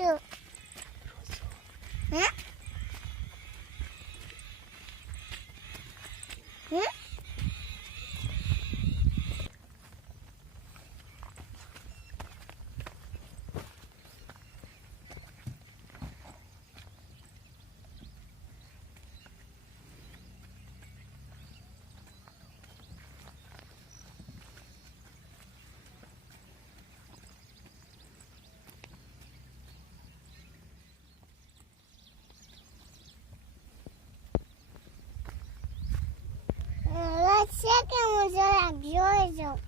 શું હે હે છે કે હું જરાક જોઈ જાઉં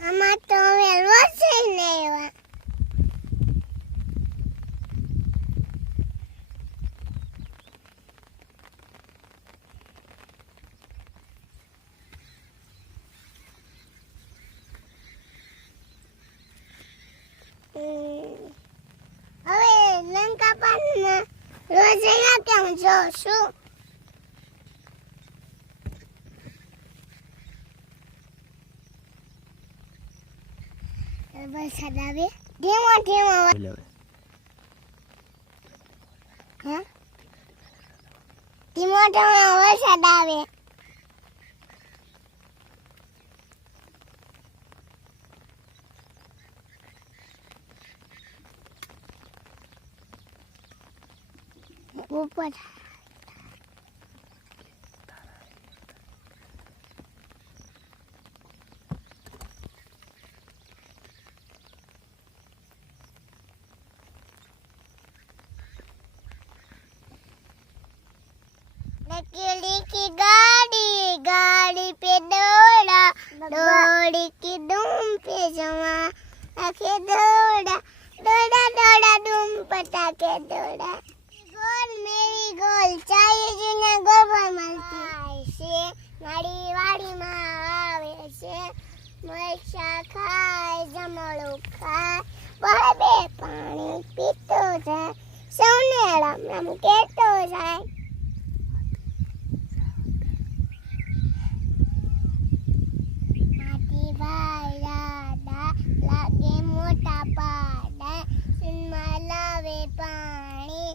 આમાં તો હવે રોજ ને એવા હવે લંકા પાન રોજ અહીંયા કેમ જોઉં છું વરસાદ આવે ધીમો ધીમો હા ધીમો ધીમો વરસાદ આવે ઉપર लकीली की गाड़ी गाड़ी पे दौड़ा दौड़ी की दुम पे जमा आखे दौड़ा दौड़ा दौड़ा दुम पटाके दौड़ा गोल मेरी गोल चाहिए जुना गोबर મળતી છે મારી વાડીમાં આવે છે મરચા ખાય જમણું ખાય બળબે પાણી પીતો જાય સૌને રામ રામ કહેતો જાય લાગે મોટા પાડા સુનમાં લાવે પાણી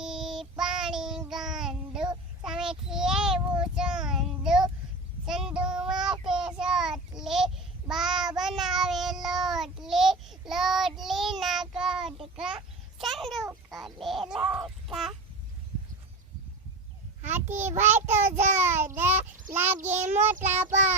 ઈ પાણી ગાંડુ સામેથી એવું ચંદુ ચંદુ માટે સોટલી બા બનાવે લોટલી લોટલી ના કટકા ચંદુ કરે લટકા હાથી ભાઈ તો જડ લાગે મોટા પાડા